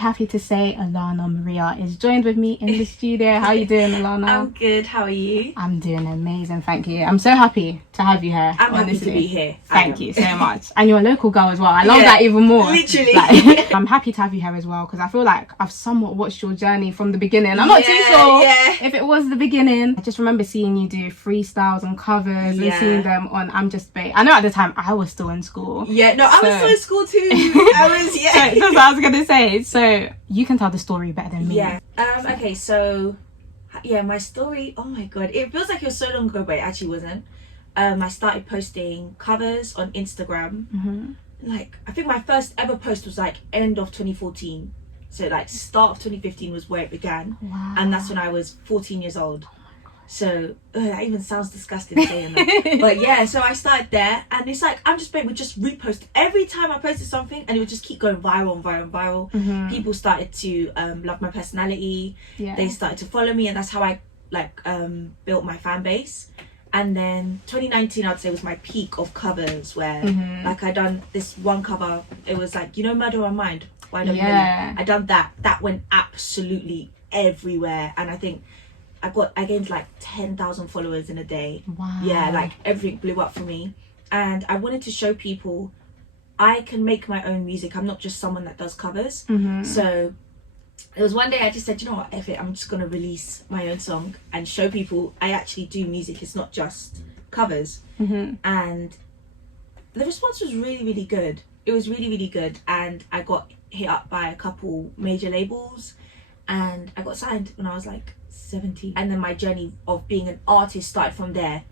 happy to say Alana Maria is joined with me in the studio. How are you doing, Alana? I'm good. How are you? I'm doing amazing, thank you. I'm so happy to have you here. I'm happy to be here. Thank you so much. And you're a local girl as well. I love that even more. Literally. Like, I'm happy to have you here as well because I feel like I've somewhat watched your journey from the beginning. I'm not too sure if it was the beginning. I just remember seeing you do freestyles and covers and seeing them on I'm Just Bait. I know at the time I was still in school. Yeah, no, I was still in school too. I was, So, that's what I was going to say. So you can tell the story better than me. Yeah. Okay, so yeah, my story, oh my god, it feels like it was so long ago, but it actually wasn't. I started posting covers on Instagram. Like, I think my first ever post was like end of 2014. So like start of 2015 was where it began. Wow. And that's when I was 14 years old. So that even sounds disgusting saying that. But yeah, so I started there, and it's like I'm Just Bait would just repost every time I posted something, and it would just keep going viral and viral and viral. People started to love my personality. They started to follow me, and that's how I like built my fan base. And then 2019 I'd say was my peak of covers, where like I done this one cover. It was like, you know, Murder on Mind. Why don't I done that went absolutely everywhere, and I think I gained like 10,000 followers in a day. Wow. Yeah, like everything blew up for me. And I wanted to show people I can make my own music. I'm not just someone that does covers. So it was one day I just said, you know what, F it, I'm just going to release my own song and show people I actually do music. It's not just covers. And the response was really, really good. It was really, really good. And I got hit up by a couple major labels, and I got signed when I was like 17, and then my journey of being an artist started from there.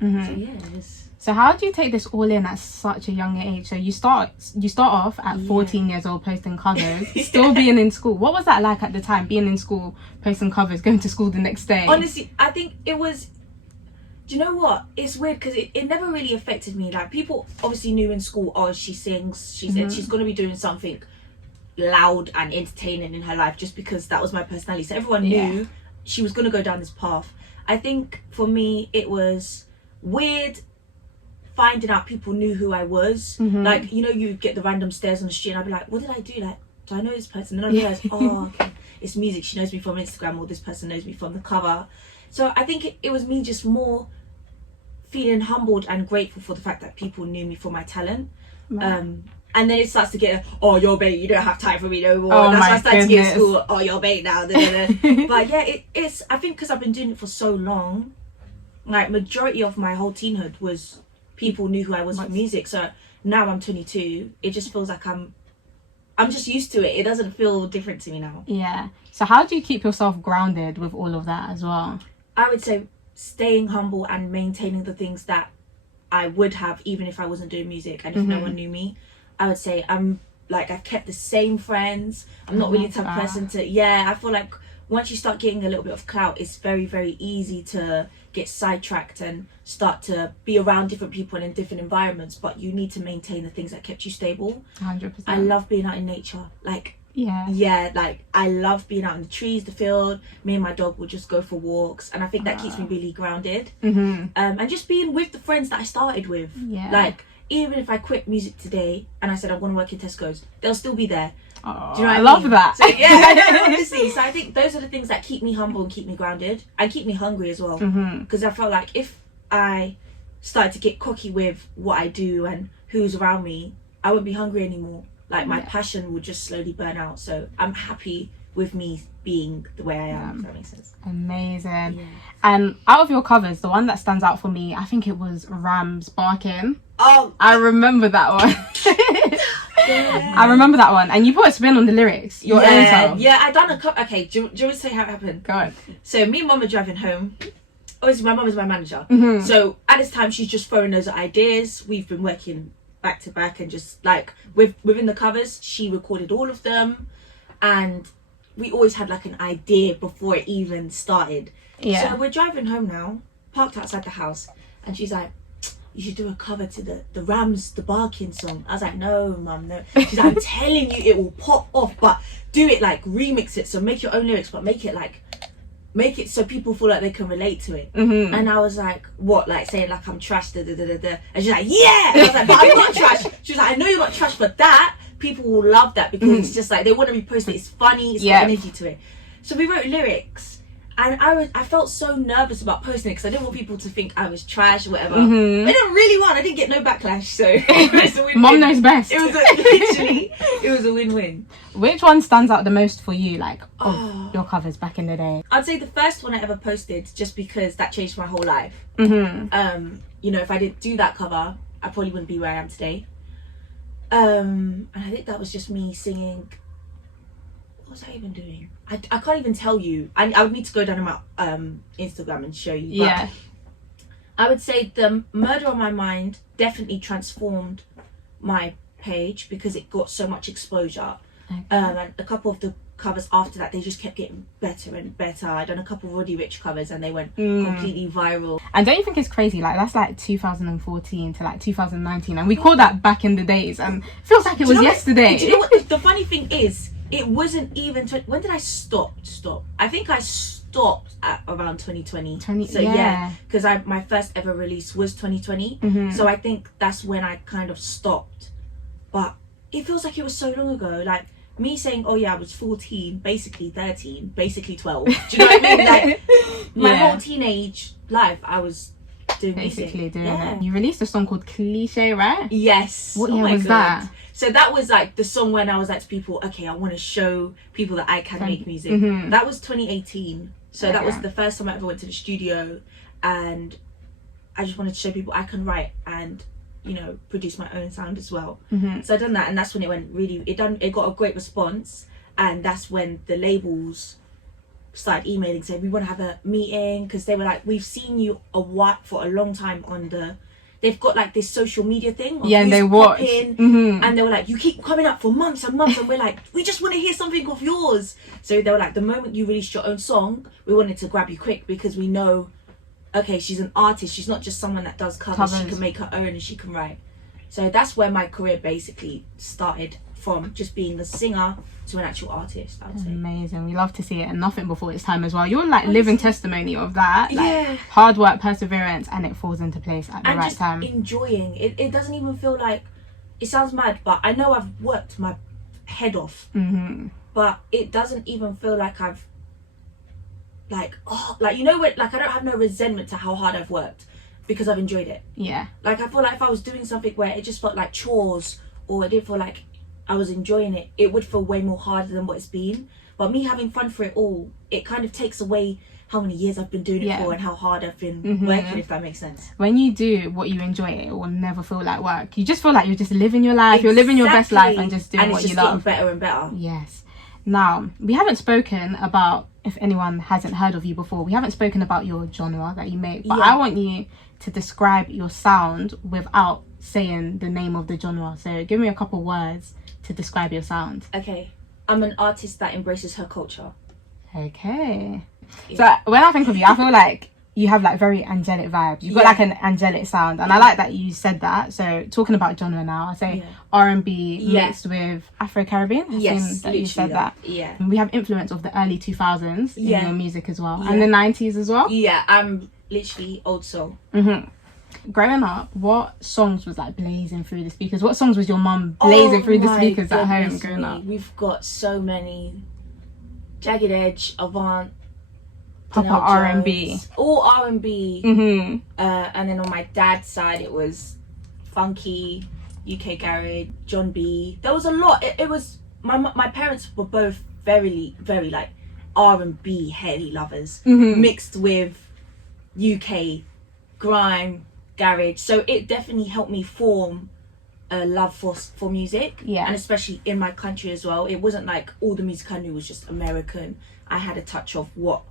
So yeah, it was... So how do you take this all in at such a young age? So you start off at 14 years old posting covers, still being in school. What was that like at the time, being in school, posting covers, going to school the next day? Honestly, I think it was, do you know what, it's weird because it never really affected me. Like, people obviously knew in school, oh, she sings, she's going to be doing something loud and entertaining in her life, just because that was my personality. So everyone knew she was going to go down this path. I think for me it was weird finding out people knew who I was. Like, you know, you get the random stares on the street and I'd be like, what did I do? Like, do I know this person? And then I realised, oh, okay, it's music. She knows me from Instagram, or this person knows me from the cover. So I think it was me just more feeling humbled and grateful for the fact that people knew me for my talent. And then it starts to get, oh, you're bait, you don't have time for me no more. That's why I started to get in school, oh, you're bait now. But yeah, it's, I think because I've been doing it for so long, like majority of my whole teenhood was people knew who I was with music. So now I'm 22, it just feels like I'm just used to it. It doesn't feel different to me now. Yeah. So how do you keep yourself grounded with all of that as well? I would say staying humble and maintaining the things that I would have even if I wasn't doing music and if no one knew me. I would say I've kept the same friends. I'm not really the type of person to, I feel like once you start getting a little bit of clout, it's very, very easy to get sidetracked and start to be around different people and in different environments, but you need to maintain the things that kept you stable. 100%. I love being out in nature. Like, like I love being out in the trees, the field. Me and my dog will just go for walks, and I think that keeps me really grounded. And just being with the friends that I started with. Like, even if I quit music today and I said I'm going to work in Tesco's, they'll still be there. Oh, do you know what I love that. So yeah, honestly. So I think those are the things that keep me humble and keep me grounded and keep me hungry as well. Because I felt like if I started to get cocky with what I do and who's around me, I wouldn't be hungry anymore. Like, my passion would just slowly burn out. So I'm happy with me being the way I am, if that makes sense. Amazing. And out of your covers, the one that stands out for me, I think it was Ram's Barking. Oh, I remember that one. I remember that one. And you put a spin on the lyrics, your own song. Yeah, I done a couple. Okay, do you want to say how it happened? Go on. So me and mum are driving home. Obviously, my mum is my manager. So at this time, she's just throwing those ideas. We've been working back to back, and just like within the covers, she recorded all of them, and we always had like an idea before it even started. So we're driving home now, parked outside the house, and she's like, you should do a cover to the Rams, the Barking song. I was like, no, mum, no. She's like, I'm telling you, it will pop off, but do it, like, remix it. So make your own lyrics, but make it so people feel like they can relate to it. And I was like, what, like saying like I'm trash, da da da da da. And she's like, yeah. And I was like, but I'm not trash. She was like, I know you're not trash, but that people will love that because it's just like they want to repost it. It's funny. It's got energy to it. So we wrote lyrics, and I felt so nervous about posting it because I didn't want people to think I was trash or whatever. I didn't really want. I didn't get no backlash, so it was a win-win. Mom knows best. It was literally it was a win-win. Which one stands out the most for you, like of your covers back in the day? I'd say the first one I ever posted, just because that changed my whole life. You know, if I didn't do that cover, I probably wouldn't be where I am today. And I think that was just me singing. What was I even doing? I can't even tell you. I would need to go down on my Instagram and show you. But Yeah. I would say the Murder on My Mind definitely transformed my page because it got so much exposure. And a couple of the covers after that, they just kept getting better and better. I done a couple of Roddy Ricch covers and they went completely viral. And don't you think it's crazy? Like, that's like 2014 to like 2019, and we call that back in the days, and it feels like it was yesterday. Do you know what? The funny thing is, it wasn't even. When did I stop? I think I stopped at around 2020. So yeah, because my first ever release was 2020. So I think that's when I kind of stopped. But it feels like it was so long ago. Like, me saying, oh yeah, I was 14, basically 13, basically 12. Do you know what I mean? Like, my whole teenage life, I was doing basically doing it. You released a song called Cliche, right? Yes. What year was that? So that was like the song when I was like to people, okay, I want to show people that I can make music. That was 2018. So that was the first time I ever went to the studio, and I just wanted to show people I can write and, you know, produce my own sound as well. So I done that, and that's when it went really. It got a great response, and that's when the labels started emailing saying we want to have a meeting, because they were like, we've seen you for a long time on the. They've got like this social media thing. And they watch. And they were like, you keep coming up for months and months, and we're like, we just want to hear something of yours. So they were like, the moment you released your own song, we wanted to grab you quick because we know, okay, she's an artist. She's not just someone that does covers. She can make her own and she can write. So that's where my career basically started, from just being a singer to an actual artist, I would say. Amazing. We love to see it, and nothing before its time as well. You're like living testimony of that. Like, hard work, perseverance, and it falls into place at the right time. And just enjoying it. It doesn't even feel like, it sounds mad, but I know I've worked my head off. But it doesn't even feel like I've you know what, like I don't have no resentment to how hard I've worked, because I've enjoyed it. Like, I feel like if I was doing something where it just felt like chores, or it didn't feel like I was enjoying it, it would feel way more harder than what it's been. But me having fun for it all, it kind of takes away how many years I've been doing it for and how hard I've been working, if that makes sense. When you do what you enjoy, it will never feel like work. You just feel like you're just living your life. You're living your best life and just doing what you love. And it's just getting better and better. Yes. Now, we haven't spoken about, if anyone hasn't heard of you before, we haven't spoken about your genre that you make. But I want you to describe your sound without saying the name of the genre. So give me a couple words to describe your sound. Okay. I'm an artist that embraces her culture. Okay. So when I think of you, I feel like you have like very angelic vibes. You've got like an angelic sound, and I like that you said that. So talking about genre now, I say R&B mixed with Afro-Caribbean. Yes, that you said that. Yeah. And we have influence of the early 2000s in your music as well, and the 90s as well. Yeah, I'm literally old soul. Growing up, what songs was like blazing through the speakers? What songs was your mum blazing through the speakers at home growing up? We've got so many. Jagged Edge, Avant, proper R&B. All R&B. And then on my dad's side, it was funky, UK garage, John B. There was a lot. It was my parents were both very like R&B heavy lovers, mixed with UK grime, garage. So it definitely helped me form a love for music, and especially in my country as well. It wasn't like all the music I knew was just American. I had a touch of what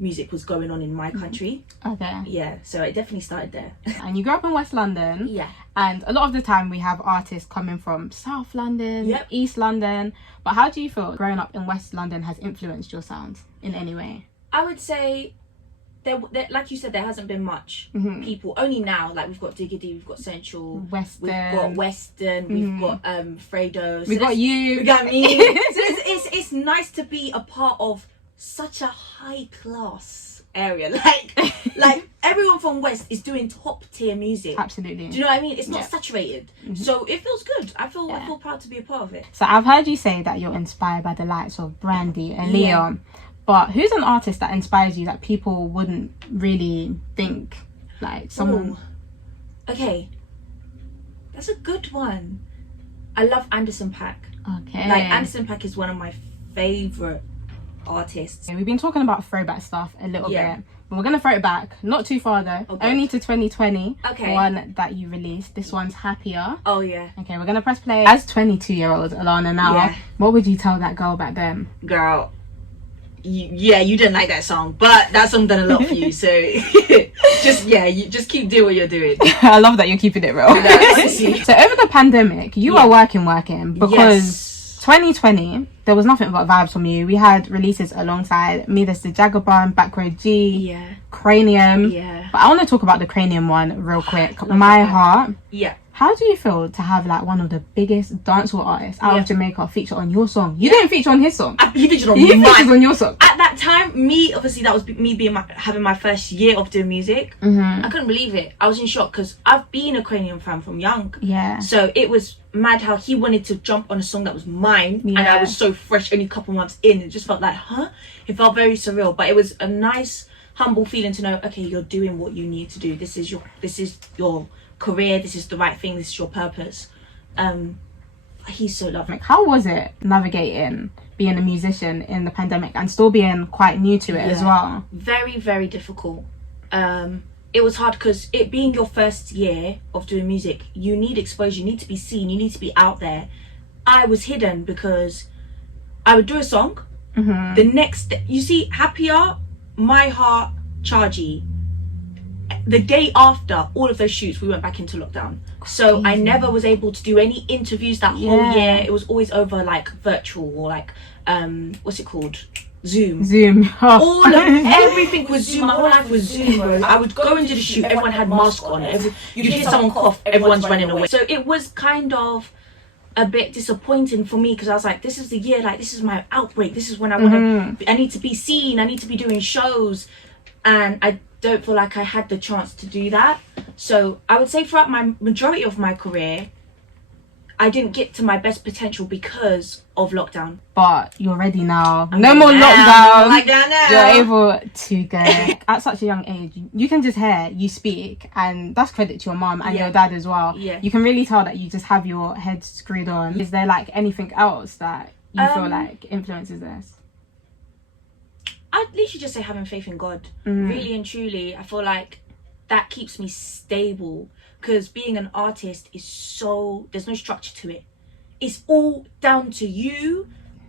music was going on in my country. So it definitely started there. And you grew up in West London, and a lot of the time we have artists coming from South London, East London. But how do you feel growing up in West London has influenced your sound in any way? I would say there, like you said, there hasn't been much people. Only now, like we've got Diggity, we've got Central, Western, we've got Western, we've got Fredo. So we got you. We got me. So it's nice to be a part of such a high class area. Like everyone from West is doing top tier music. Absolutely. Do you know what I mean? It's not saturated, so it feels good. I feel proud to be a part of it. So I've heard you say that you're inspired by the likes of Brandy and Leon, but who's an artist that inspires you that people wouldn't really think, like someone? Ooh. Okay, that's a good one. I love Anderson .Paak. Okay. Like Anderson .Paak is one of my favorite artists. We've been talking about throwback stuff a little bit, but we're gonna throw it back, not too far though, only to 2020. Okay. One that you released. This one's Happier. Oh yeah. Okay, we're gonna press play. As 22-year-old Alana now, what would you tell that girl back then? Girl, you didn't like that song, but that song done a lot for you, so you just keep doing what you're doing. I love that you're keeping it real. So over the pandemic, you were working because 2020 there was nothing but vibes from you. We had releases alongside Me There's the Jagabun, Back Row G, Cranium. But I want to talk about the Cranium one real quick. My Heart. How do you feel to have like one of the biggest dancehall artists out of Jamaica feature on your song? You didn't feature on his song. He featured on on your song. At that time, obviously that was me having my first year of doing music. I couldn't believe it. I was in shock because I've been a Cranium fan from young. So it was mad how he wanted to jump on a song that was mine, and I was so fresh, only a couple months in. It just felt like, it felt very surreal, but it was a nice, humble feeling to know, okay, you're doing what you need to do. This is your career, this is the right thing, this is your purpose. He's so lovely. How was it navigating being a musician in the pandemic and still being quite new to it as well? Very, very difficult. It was hard because it being your first year of doing music, you need exposure, you need to be seen, you need to be out there. I was hidden because I would do a song, the next you see Happier, My Heart, Chargy, the day after all of those shoots we went back into lockdown, so I never was able to do any interviews that whole year. It was always over like virtual or like what's it called, Zoom. Everything was Zoom. My whole life was Zoom, bro. I would go into the shoot, everyone had masks on, you'd hear someone cough, everyone's running away. So it was kind of a bit disappointing for me because I was like, this is the year, like this is my outbreak, this is when I need to be seen, I need to be doing shows, and I don't feel like I had the chance to do that. So I would say throughout my majority of my career, I didn't get to my best potential because of lockdown. But you're ready now. No more lockdown. You're able to go. At such a young age, you can just hear you speak, and that's credit to your mom and your dad as well. You can really tell that you just have your head screwed on. Is there like anything else that you feel like influences this? I'd literally just say having faith in God. Really and truly, I feel like that keeps me stable, because being an artist is there's no structure to it. It's all down to you,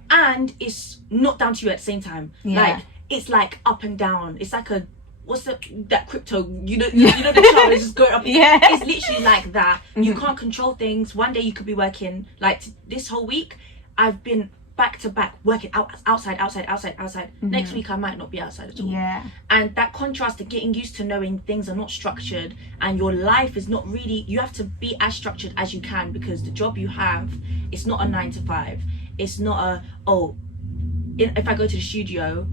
and it's not down to you at the same time. Like it's like up and down. It's like that crypto, you know the chart is just going up. It's literally like that. You can't control things. One day you could be working like this whole week I've been back to back working outside. Next week I might not be outside at all. And that contrast to getting used to knowing things are not structured, and your life is not really, you have to be as structured as you can, because the job you have, it's not a 9 to 5. It's not if I go to the studio,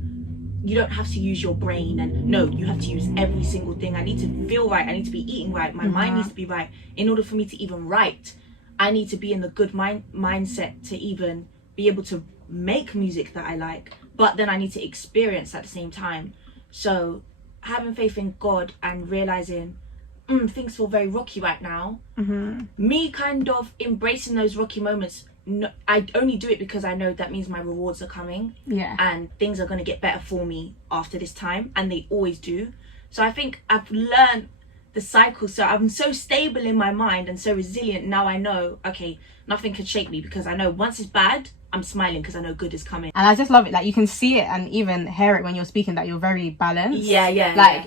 you don't have to use your brain, and no, you have to use every single thing. I need to feel right, I need to be eating right, my mind needs to be right. In order for me to even write, I need to be in the good mindset to even be able to make music that I like, but then I need to experience at the same time. So having faith in God and realizing things feel very rocky right now, me kind of embracing those rocky moments, I only do it because I know that means my rewards are coming, and things are going to get better for me after this time, and they always do. So I think I've learned the cycle, so I'm so stable in my mind and so resilient now. I know, okay, nothing can shake me, because I know once it's bad, I'm smiling because I know good is coming. And I just love it, like you can see it and even hear it when you're speaking, that you're very balanced.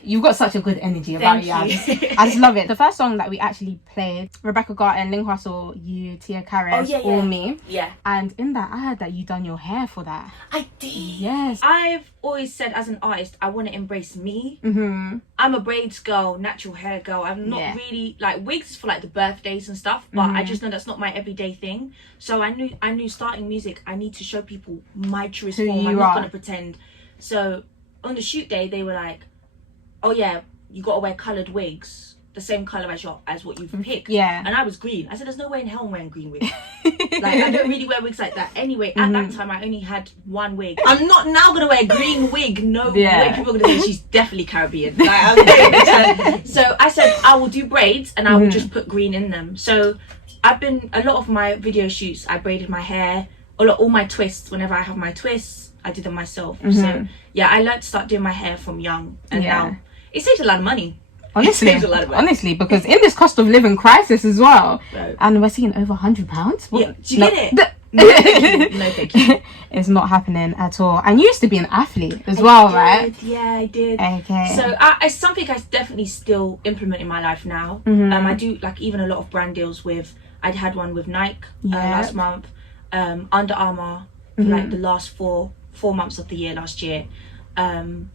You've got such a good energy about you. I just love it. The first song that we actually played, Rebecca Garten, Ling Hustle, you, Tia Karis, All Me. And in that, I heard that you done your hair for that. I did. Yes. I've always said, as an artist, I want to embrace me. I'm a braids girl, natural hair girl. I'm not really like wigs for like the birthdays and stuff, but I just know that's not my everyday thing. So I knew starting music, I need to show people my truest form. I'm not gonna pretend. So on the shoot day, they were like, oh yeah, you got to wear coloured wigs, the same colour as what you've picked. Yeah. And I was green. I said, there's no way in hell I'm wearing green wigs. Like, I don't really wear wigs like that. Anyway, at that time, I only had one wig. I'm not now going to wear a green wig. No way. People are going to say, she's definitely Caribbean. Like, I'm so I said, I will do braids and I will just put green in them. So a lot of my video shoots, I braided my hair. All my twists, whenever I have my twists, I do them myself. So yeah, I learned to start doing my hair from young. And now it saves a lot of money. Honestly, because in this cost of living crisis as well, and we're seeing over £100. Yeah, do you get it? No, thank you. It's not happening at all. And you used to be an athlete as well, right? Yeah, I did. Okay. So it's something I definitely still implement in my life now. I do like even a lot of brand deals with. I'd had one with Nike last month, Under Armour for like the last four months of the year last year. And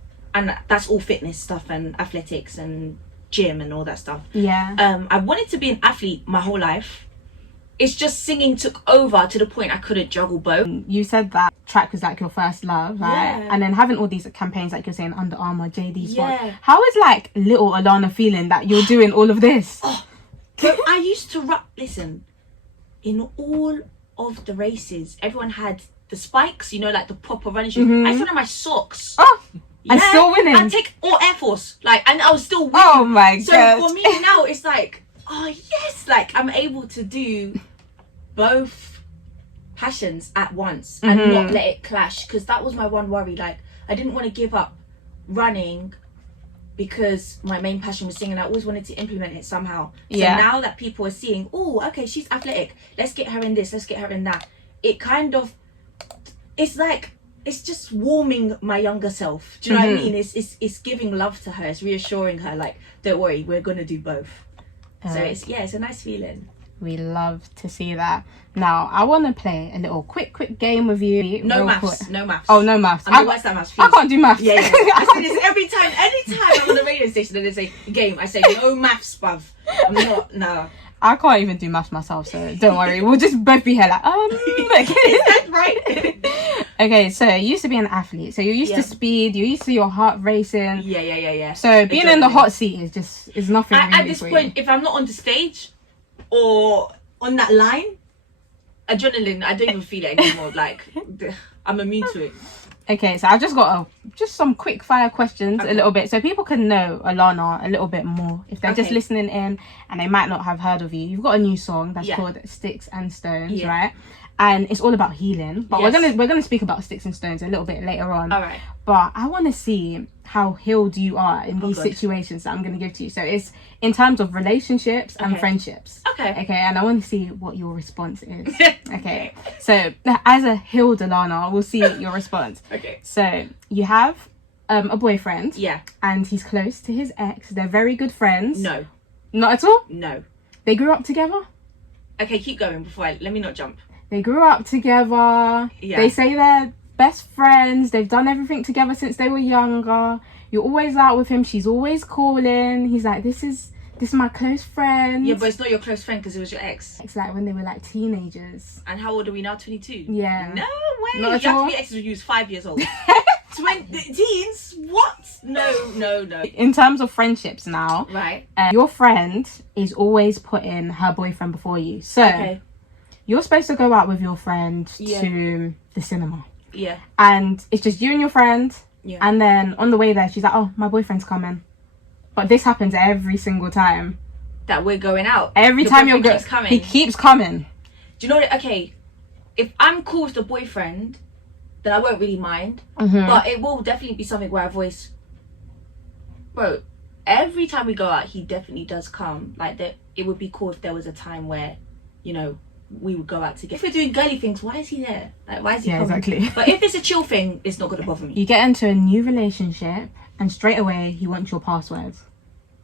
that's all fitness stuff and athletics and gym and all that stuff. Yeah. I wanted to be an athlete my whole life. It's just singing took over to the point I couldn't juggle both. You said that track was like your first love, right? Yeah. And then having all these campaigns like you're saying, Under Armour, Jade, how is like little Alana feeling that you're doing all of this? But I used to listen, in all of the races, everyone had the spikes, you know, like the proper running shoes. I still had my socks. And still winning. I take all Air Force, like, and I was still winning. Oh my god! So for me now, it's like, oh yes, like I'm able to do both passions at once and not let it clash. Because that was my one worry. Like, I didn't want to give up running because my main passion was singing. I always wanted to implement it somehow. So now that people are seeing, oh, okay, she's athletic. Let's get her in this. Let's get her in that. It kind of, it's like, it's just warming my younger self. Do you know what I mean? It's giving love to her. It's reassuring her, like, don't worry, we're gonna do both. So it's a nice feeling. We love to see that. Now I want to play a little quick game with you. No maths. Oh, no maths. What's that maths? Please. I can't do maths. Yeah. I say this anytime I'm on the radio station and they say game, I say no maths, bruv. I'm not. No. I can't even do maths myself, so don't worry. We'll just both be here like, Is that right? Okay, so you used to be an athlete. So you're used to speed, you're used to your heart racing. Yeah. So being in the hot seat is nothing really at this point, if I'm not on the stage or on that line, adrenaline, I don't even feel it anymore. Like, I'm immune to it. Okay, so I've just got some quick fire questions a little bit so people can know Alana a little bit more if they're just listening in and they might not have heard of you. You've got a new song that's called Sticks and Stones, right? And it's all about healing, but we're gonna speak about Sticks and Stones a little bit later on. All right. But I want to see how healed you are in these situations that I'm going to give to you. So it's in terms of relationships and friendships. Okay, and I want to see what your response is. Okay. So as a healed Alana, we'll see your response. Okay. So you have a boyfriend. Yeah. And he's close to his ex. They're very good friends. No. Not at all? No. They grew up together? Okay, keep going let me not jump. They grew up together. Yeah. They say they're best friends. They've done everything together since they were younger. You're always out with him. She's always calling. He's like, this is my close friend. Yeah, but it's not your close friend because it was your ex. It's like when they were like teenagers. And how old are we now? 22? Yeah. No way. Not you have to be exes when you was 5 years old. Teens? What? No. In terms of friendships now, right? Your friend is always putting her boyfriend before you. So you're supposed to go out with your friend to the cinema. Yeah. And it's just you and your friend. Yeah. And then on the way there, she's like, oh, my boyfriend's coming. But this happens every single time. That we're going out. Every time you're going, he keeps coming. Do you know what? Okay, if I'm cool with the boyfriend, then I won't really mind. But it will definitely be something where I voice, bro, every time we go out, he definitely does come. Like, that, it would be cool if there was a time where, you know, we would go out together. If we're doing girly things, why is he there? Like, why is he coming? Exactly. But if it's a chill thing, it's not going to bother me. You get into a new relationship and straight away he wants your passwords.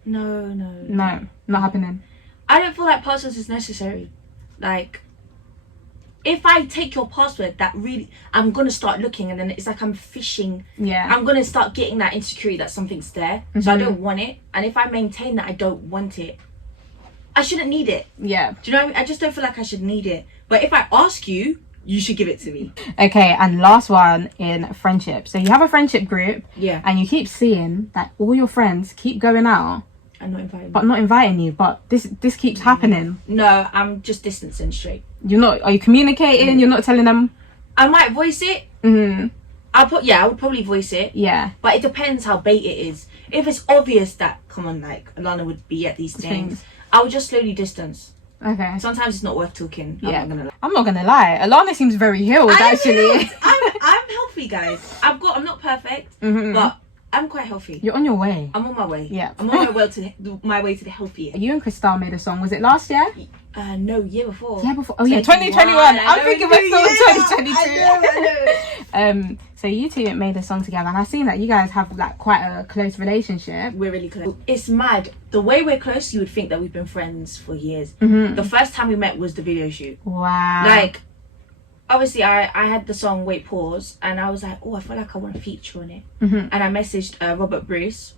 No, not happening. I don't feel like passwords is necessary. Like, if I take your password, that really, I'm going to start looking and then it's like I'm fishing. Yeah. I'm going to start getting that insecurity that something's there. So I don't want it. And if I maintain that I don't want it, I shouldn't need it. Yeah. Do you know what I mean? I just don't feel like I should need it. But if I ask you, you should give it to me. Okay, and last one in friendship. So you have a friendship group, Yeah, and you keep seeing that all your friends keep going out, and not inviting but not inviting you. But this keeps happening. No, I'm just distancing straight. You're not. Are you communicating? You're not telling them. I might voice it. I would probably voice it. Yeah. But it depends how bait it is. If it's obvious that, come on, like, Alana would be at these things, I would just slowly distance. Okay. Sometimes it's not worth talking. Yeah. I'm not gonna lie. Alana seems very healed, actually. I'm healthy, guys. I'm not perfect, but I'm quite healthy. You're on your way. I'm on my way. Yeah. I'm on my way to the healthier. You and Cristal made a song. Was it last year? No, year before. Yeah, before. Oh yeah, 2021. I'm thinking we're still in 2022. I know. So you two made a song together, and I've seen that you guys have like quite a close relationship. We're really close. It's mad. The way we're close, you would think that we've been friends for years. The first time we met was the video shoot. Wow. Like, obviously, I had the song Wait Pause, and I was like, oh, I feel like I want to feature on it. And I messaged Robert Bruce,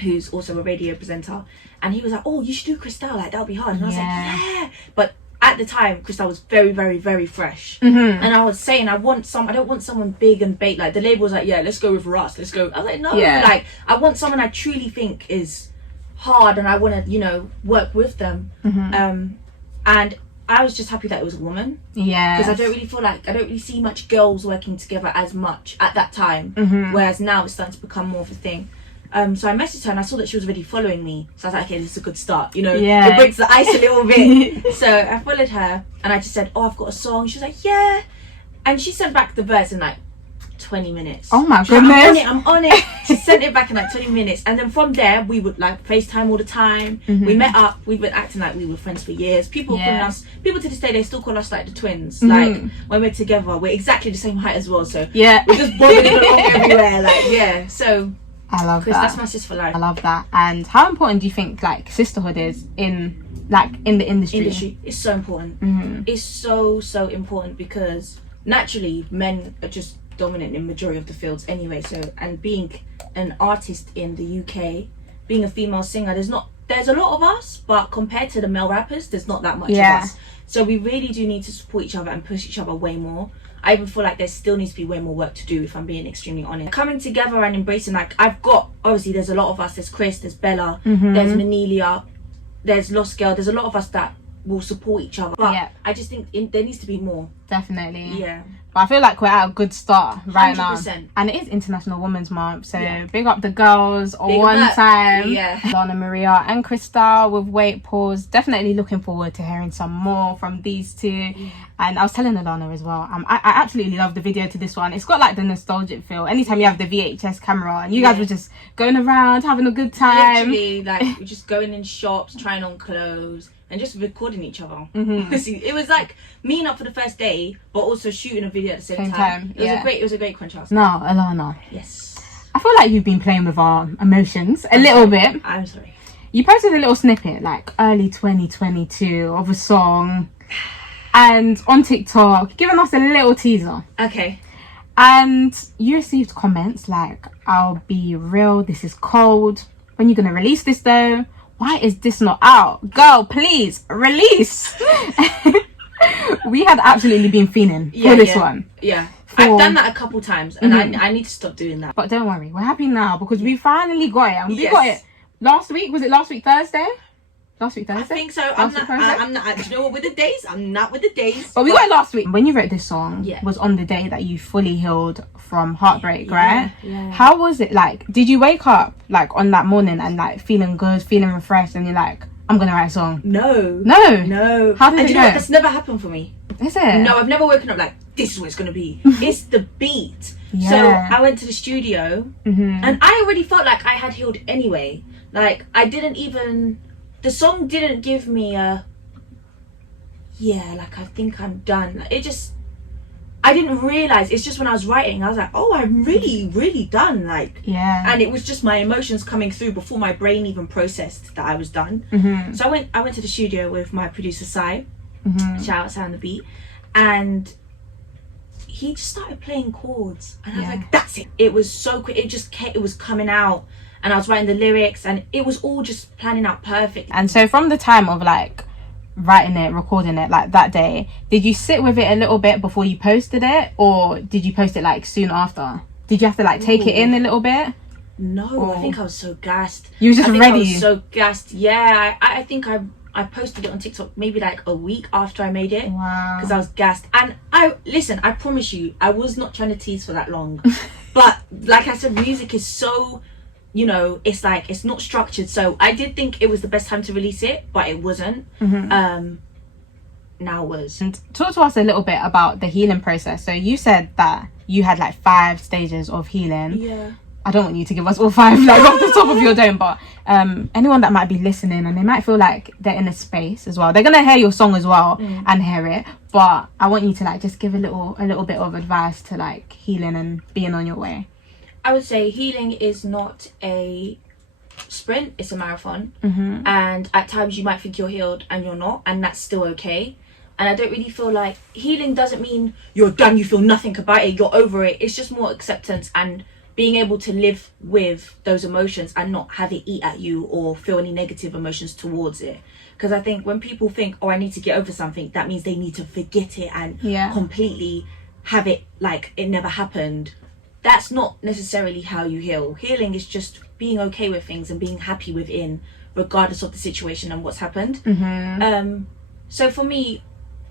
who's also a radio presenter, and he was like, oh, you should do Cristal, like that'll be hard. And I was like, yeah. But at the time, Cristal was very, very, very fresh. And I was saying, I don't want someone big and bait. Like, the label was like, yeah, let's go with Russ, let's go. I was like, no, like, I want someone I truly think is hard, and I want to, you know, work with them. And I was just happy that it was a woman. Yeah. Because I don't really see much girls working together as much at that time. Whereas now it's starting to become more of a thing. So I messaged her and I saw that she was already following me. So I was like, okay, this is a good start. You know, it breaks the ice a little bit. So I followed her and I just said, oh, I've got a song. She was like, yeah. And she sent back the verse in like 20 minutes. Oh my goodness. Like, I'm on it. She sent it back in like 20 minutes. And then from there, we would like FaceTime all the time. We met up. We've been acting like we were friends for years. People to this day, they still call us like the twins. Like when we're together, we're exactly the same height as well. So we're just bobbing along everywhere. Like, so... I love that. That's my sis for life. I love that. And how important do you think like sisterhood is in the industry? It's so important. It's so important because naturally men are just dominant in majority of the fields anyway. So, and being an artist in the UK, being a female singer, there's a lot of us, but compared to the male rappers, there's not that much of us. So we really do need to support each other and push each other way more. I even feel like there still needs to be way more work to do, if I'm being extremely honest. Coming together and embracing, like, obviously there's a lot of us. There's Chris, there's Bella, there's Manelia, there's Lost Girl. There's a lot of us that will support each other. But I just think there needs to be more. Definitely. Yeah. But I feel like we're at a good start right 100%. now. And it is International Women's Month. So big up the girls one time. Yeah. Alana, Maria and Cristal with Wait Pause. Definitely looking forward to hearing some more from these two. Yeah. And I was telling Alana as well, I absolutely love the video to this one. It's got like the nostalgic feel. Anytime you have the VHS camera and you guys were just going around, having a good time. Literally, like, we're just going in shops, trying on clothes. And just recording each other. It was like meeting up for the first day, but also shooting a video at the same time. It was a great contrast. No, Alana. Yes. I feel like you've been playing with our emotions a little bit. I'm sorry. You posted a little snippet like early 2022 of a song, and on TikTok, giving us a little teaser. Okay. And you received comments like, "I'll be real, this is cold. When you gonna release this though? Why is this not out? Girl, please, release." We had absolutely been fiending for this one. Yeah. I've done that a couple times and I need to stop doing that. But don't worry, we're happy now because we finally got it. And we got it last week. Was it last week Thursday? I think so. I'm not. Do you know what? With the days, I'm not with the days. But we got it last week. When you wrote this song, was on the day that you fully healed from heartbreak, right? Yeah. How was it like? Did you wake up like on that morning and like feeling good, feeling refreshed, and you're like, I'm gonna write a song? No. How did it go? That's never happened for me. Is it? No, I've never woken up like, this is what it's gonna be. It's the beat. So I went to the studio and I already felt like I had healed anyway. Like the song didn't give me like I think I'm done. I didn't realize. It's just when I was writing, I was like, oh, I'm really done. Like, and it was just my emotions coming through before my brain even processed that I was done. So I went to the studio with my producer Sai. Shout out Sai on the beat, and he just started playing chords, and I was like, that's it. It was so quick. It was coming out. And I was writing the lyrics and it was all just planning out perfect. And so from the time of like writing it, recording it like that day, did you sit with it a little bit before you posted it, or did you post it like soon after? Did you have to like take it in a little bit? No, I think I was so gassed. You were just ready. I was so gassed. Yeah, I think I posted it on TikTok maybe like a week after I made it. Wow. Because I was gassed. And I promise you, I was not trying to tease for that long. But like I said, music is so, you know, it's like, it's not structured. So I did think it was the best time to release it, but it wasn't. Now was. And talk to us a little bit about the healing process. So you said that you had like 5 stages of healing. Yeah. I don't want you to give us all 5 like off the top of your dome, but anyone that might be listening and they might feel like they're in a space as well, they're gonna hear your song as well and hear it, but I want you to like just give a little bit of advice to like healing and being on your way. I would say healing is not a sprint, it's a marathon. And at times you might think you're healed and you're not, and that's still okay. And I don't really feel like healing doesn't mean you're done, you feel nothing about it, you're over it. It's just more acceptance and being able to live with those emotions and not have it eat at you or feel any negative emotions towards it. Because I think when people think, oh, I need to get over something, that means they need to forget it and completely have it like it never happened. That's not necessarily how you heal. Healing is just being okay with things and being happy within, regardless of the situation and what's happened. So for me,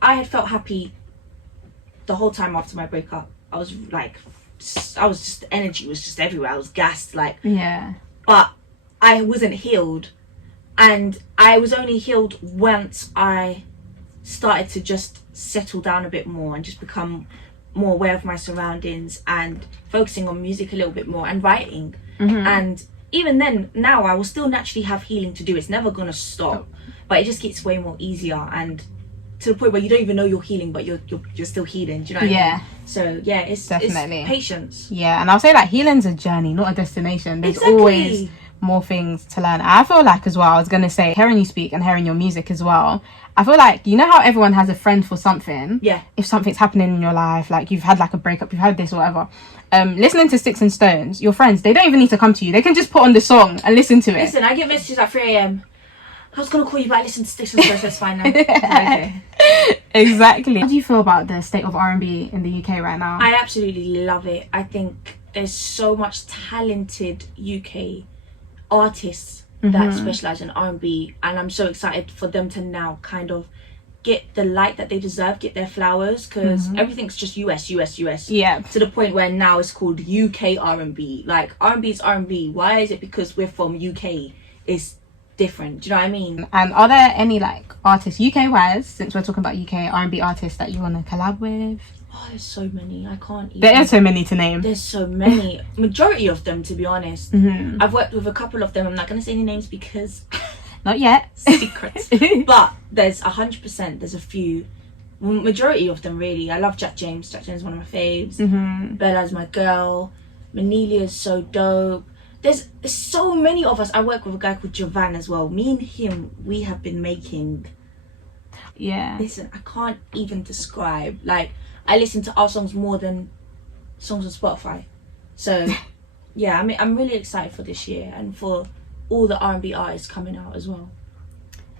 I had felt happy the whole time after my breakup. I was just, the energy was just everywhere. I was gassed, like, but I wasn't healed. And I was only healed once I started to just settle down a bit more and just become more aware of my surroundings and focusing on music a little bit more and writing. And even then, now I will still naturally have healing to do. It's never gonna stop, but it just gets way more easier, and to the point where you don't even know you're healing, but you're still healing. Do you know what I mean? So yeah, it's definitely patience. Yeah, and I'll say like healing's a journey, not a destination. There's always more things to learn. I feel like as well, I was gonna say, hearing you speak and hearing your music as well, I feel like, you know how everyone has a friend for something? Yeah. If something's happening in your life, like you've had like a breakup, you've had this or whatever, listening to Sticks and Stones, your friends, they don't even need to come to you. They can just put on the song and listen to it. Listen, I get messages at 3 a.m. I was gonna call you, but I listened to Sticks and Stones. That's fine now. Okay. Exactly. How do you feel about the state of R&B in the UK right now? I absolutely love it. I think there's so much talented UK artists that specialize in R&B, and I'm so excited for them to now kind of get the light that they deserve, get their flowers, because everything's just US. Yeah. To the point where now it's called UK R&B. Like, R&B is R&B. Why is it because we're from UK? It's different. Do you know what I mean? And are there any like artists UK wise, since we're talking about UK R&B artists, that you want to collab with? Oh, there's so many. I can't even. There are so many to name. There's so many. Majority of them, to be honest. I've worked with a couple of them. I'm not going to say any names because not yet. Secrets. But there's 100%. There's a few. Majority of them, really. I love Jack James. Jack James is one of my faves. Bella's my girl. Manilia's so dope. There's so many of us. I work with a guy called Javan as well. Me and him, we have been making... Yeah. Listen, I can't even describe. Like, I listen to our songs more than songs on Spotify. So, yeah, I mean, I'm really excited for this year and for all the R&B artists coming out as well.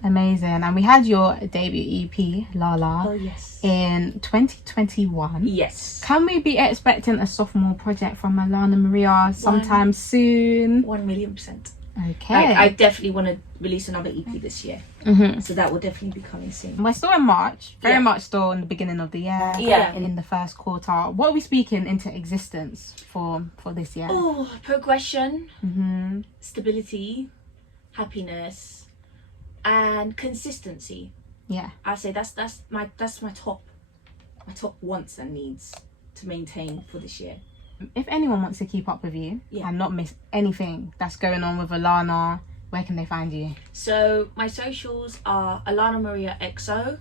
Amazing. And we had your debut EP, Lala, oh, yes, in 2021. Yes. Can we be expecting a sophomore project from Alana Maria sometime soon? 1,000,000%. Okay. I definitely want to release another EP this year. So that will definitely be coming soon. We're still in March, very much still in the beginning of the year. Yeah. In the first quarter. What are we speaking into existence for this year? Oh, progression, stability, happiness, and consistency. Yeah. I say that's my top wants and needs to maintain for this year. If anyone wants to keep up with you and not miss anything that's going on with Alana, where can they find you? So my socials are Alana Maria XO.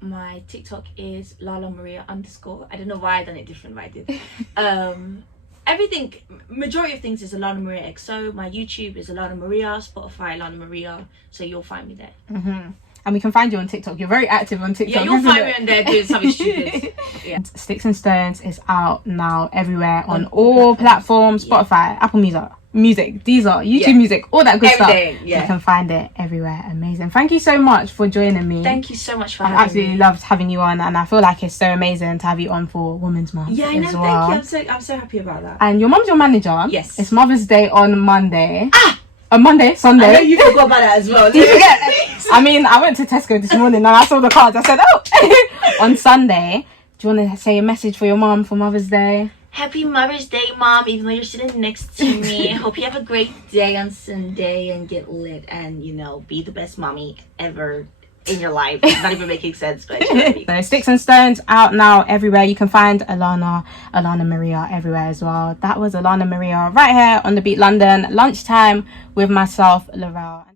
My TikTok is Lala Maria _ I don't know why I done it different, but I did. Everything, majority of things is Alana Maria XO. My YouTube is Alana Maria, Spotify Alana Maria, so you'll find me there. And we can find you on TikTok. You're very active on TikTok. Yeah, you'll find me on there doing something stupid. Yeah. Sticks and Stones is out now everywhere on all platforms. Spotify, Apple Music. music, Deezer, YouTube Music, all that good stuff. Yeah. You can find it everywhere. Amazing. Thank you so much for joining me. Thank you so much for I've absolutely loved having you on, and I feel like it's so amazing to have you on for Women's Month. Yeah, I know. Well. Thank you. I'm so happy about that. And your mum's your manager. Yes. It's Mother's Day on Monday. On Monday, Sunday. I know you forgot about that as well. Did you forget? I mean, I went to Tesco this morning and I saw the cards. I said, oh, on Sunday. Do you want to say a message for your mum for Mother's Day? Happy Mother's Day, Mom, even though you're sitting next to me. Hope you have a great day on Sunday and get lit and, you know, be the best mommy ever in your life. It's not even making sense, but so Sticks and Stones out now everywhere. You can find Alana Maria everywhere as well. That was Alana Maria right here on The Beat London, lunchtime with myself, Laurel.